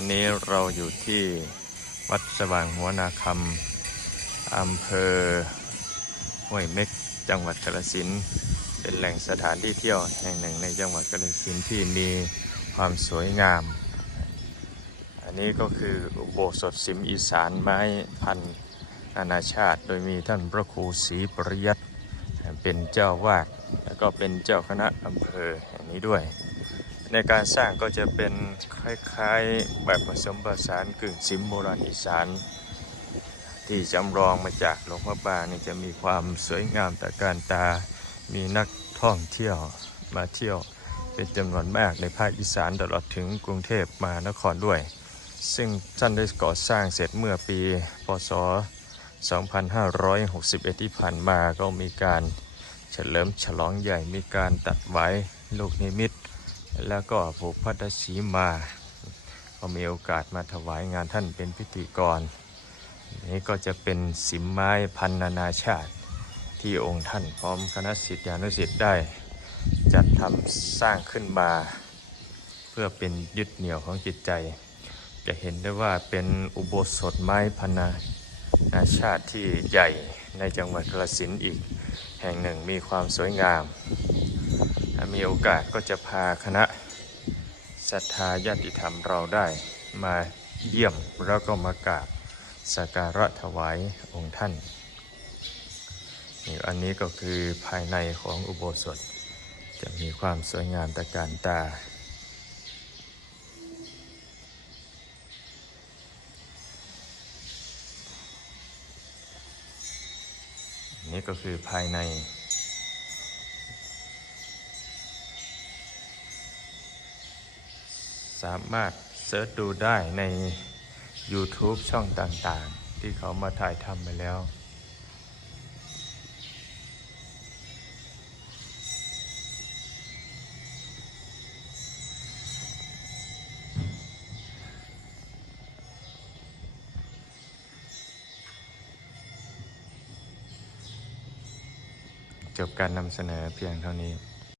วันนี้เราอยู่ที่วัดสว่างหัวนาคำอำเภอห้วยเม็กจังหวัดกาฬสินธุ์เป็นแหล่งสถานที่เที่ยวแห่งหนึ่งในจังหวัดกาฬสินธุ์ที่มีความสวยงาม อันนี้ก็คืออุโบสถสิมอีสานไม้พันธุ์นานาชาติ โดยมีท่านพระครูศรีปริยัติเป็นเจ้าวาดและก็เป็นเจ้าคณะอำเภอแห่งนี้ด้วย ในการสร้างก็จะเป็นคล้ายๆแบบผสมผสานกึ่งสิมโบราณอีสานที่จำลองมาจากหลวงพ่อบางนี่จะมีความสวยงามต่การตา มีนักท่องเที่ยวมาเที่ยวเป็นจำนวนมากในภาคอีสานตลอดถึงกรุงเทพมหานครด้วย ซึ่งท่านได้ก่อสร้างเสร็จเมื่อปี พศ 2561 ที่ผ่านมาก็มีการเฉลิมฉลองใหญ่มีการตัดไว้ลูกนิมิต แล้วก็ผูกพัทสีมา ก็มีโอกาสมาถวายงานท่านเป็นพิธีกร นี่ก็จะเป็นสิมไม้พันนานาชาติที่องค์ท่านพร้อมคณะศิษยานุศิษย์ได้ จัดทำสร้างขึ้นมา เพื่อเป็นยึดเหนี่ยวของจิตใจ จะเห็นได้ว่าเป็นอุโบสถไม้พันนานาชาติที่ใหญ่ในจังหวัดกระสินอีก แห่งหนึ่งมีความสวยงาม ถ้ามีโอกาสก็จะพาคณะศรัทธาญาติธรรมเราได้มาเยี่ยมแล้วก็มากราบสักการะถวายองค์ท่านนี่อันนี้ก็คือภายในของอุโบสถ จะมีความสวยงามตะการตา นี่ก็คือภายใน สามารถเซิร์ชดูได้ใน YouTube ช่องต่างๆ ที่เขามาถ่ายทำไปแล้ว จบการนำเสนอเพียงเท่านี้